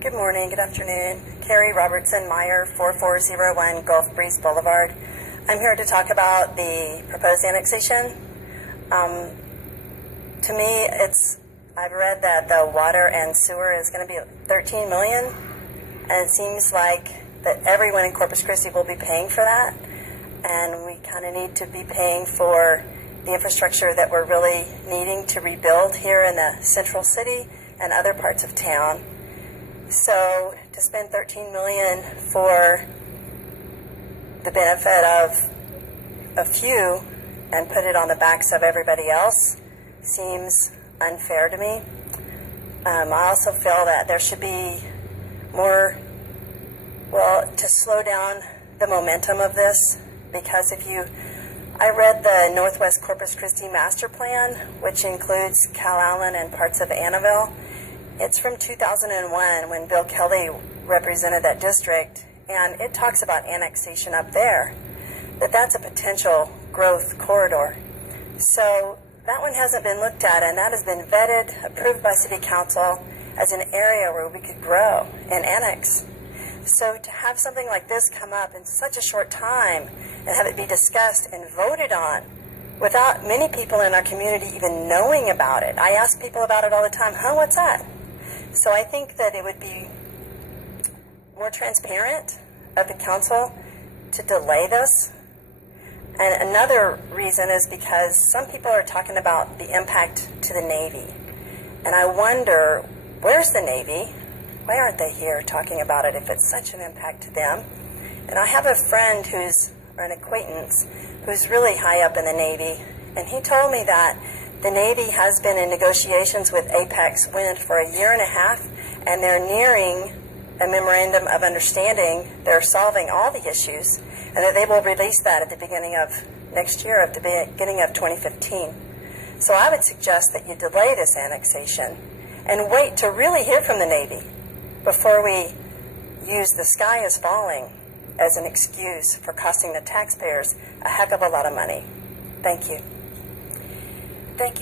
Good morning, good afternoon. Carrie Robertson Meyer, 4401 Gulf Breeze Boulevard. I'm here to talk about the proposed annexation. To me, I've read that the water and sewer is going to be $13 million, and it seems like that everyone in Corpus Christi will be paying for that, and we kind of need to be paying for the infrastructure that we're really needing to rebuild here in the central city and other parts of town. So to spend $13 million for the benefit of a few and put it on the backs of everybody else seems unfair to me. I also feel that there should be more, to slow down the momentum of this, because I read the Northwest Corpus Christi Master Plan, which includes Calallen and parts of Annabelle. It's from 2001 when Bill Kelly represented that district, and it talks about annexation up there, that's a potential growth corridor. So that one hasn't been looked at, and that has been vetted, approved by City Council as an area where we could grow and annex. So to have something like this come up in such a short time and have it be discussed and voted on without many people in our community even knowing about it. I ask people about it all the time, what's that? So I think that it would be more transparent of the council to delay this. And another reason is because some people are talking about the impact to the Navy. And I wonder, where's the Navy? Why aren't they here talking about it if it's such an impact to them? And I have a friend or an acquaintance who's really high up in the Navy, and he told me that the Navy has been in negotiations with Apex Wind for a year and a half, and they're nearing a memorandum of understanding. They're solving all the issues, and that they will release that at the beginning of next year, at the beginning of 2015. So I would suggest that you delay this annexation and wait to really hear from the Navy before we use the sky is falling as an excuse for costing the taxpayers a heck of a lot of money. Thank you. Thank you.